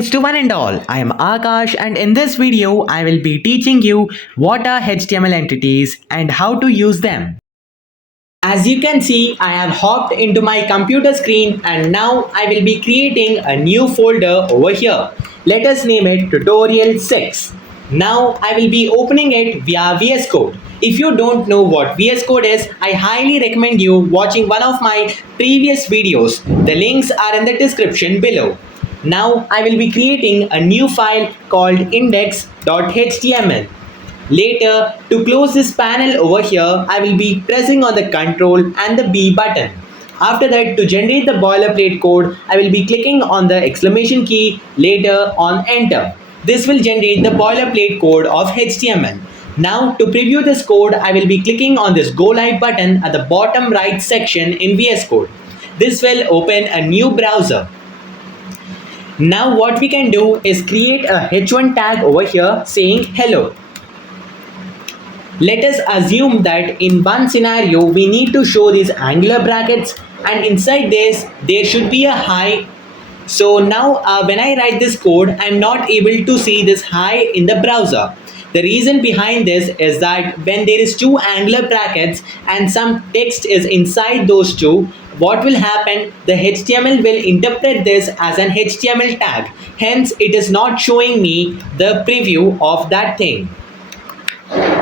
Greetings to one and all. I am Akash, and in this video I will be teaching you what are HTML entities and how to use them. As you can see, I have hopped into my computer screen and now I will be creating a new folder over here. Let us name it tutorial 6. Now I will be opening it via VS Code. If you don't know what VS Code is, I highly recommend you watching one of my previous videos. The links are in the description below. Now I will be creating a new file called index.html. Later, to close this panel over here, I will be pressing on the Ctrl and the B button. After that, to generate the boilerplate code, I will be clicking on the exclamation key, later on Enter. This will generate the boilerplate code of HTML. Now, to preview this code, I will be clicking on this Go Live button at the bottom right section in VS Code. This will open a new browser. Now, what we can do is create a h1 tag over here saying hello. Let us assume that in one scenario we need to show these angular brackets and inside this there should be a hi. So now when I write this code, I am not able to see this hi in the browser. The reason behind this is that when there is two angular brackets and some text is inside those two, what will happen? The HTML will interpret this as an HTML tag. Hence, it is not showing me the preview of that thing.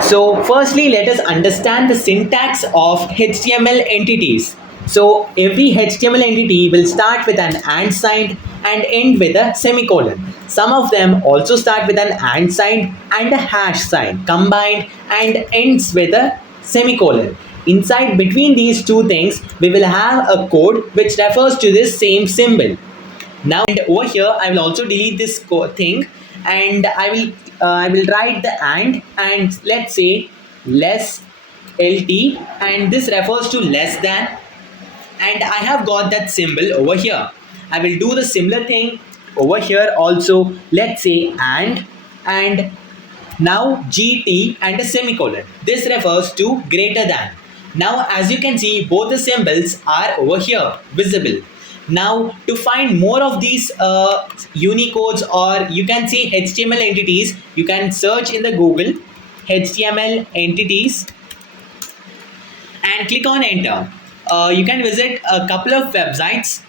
So firstly, let us understand the syntax of HTML entities. So every HTML entity will start with an and sign and end with a semicolon. Some of them also start with an and sign and a hash sign combined and ends with a semicolon. Inside between these two things, we will have a code which refers to this same symbol. Now and over here, I will also delete this thing and I will write the and let's say less lt and this refers to less than, and I have got that symbol over here. I will do the similar thing over here also. Let's say and now gt and a semicolon. This refers to greater than. Now as you can see, both the symbols are over here visible. Now to find more of these Unicodes, or you can see HTML entities, you can search in the Google HTML entities and click on enter. You can visit a couple of websites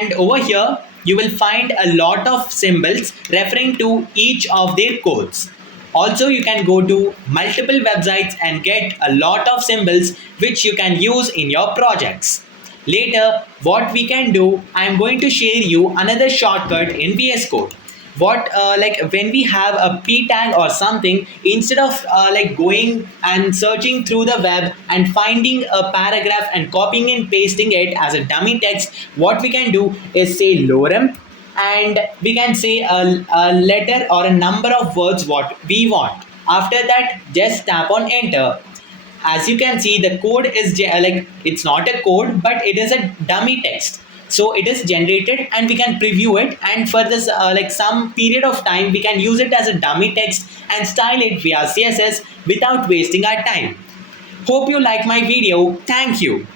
and over here you will find a lot of symbols referring to each of their codes. Also, you can go to multiple websites and get a lot of symbols which you can use in your projects. Later, what we can do, I am going to share you another shortcut in VS Code. Like when we have a p tag or something, instead of like going and searching through the web and finding a paragraph and copying and pasting it as a dummy text, what we can do is say lorem and we can say a letter or a number of words what we want. After that, just tap on enter. As you can see, the code is like it's not a code but it is a dummy text. So it is generated and we can preview it, and for this like some period of time we can use it as a dummy text and style it via CSS without wasting our time. Hope you like my video. Thank you.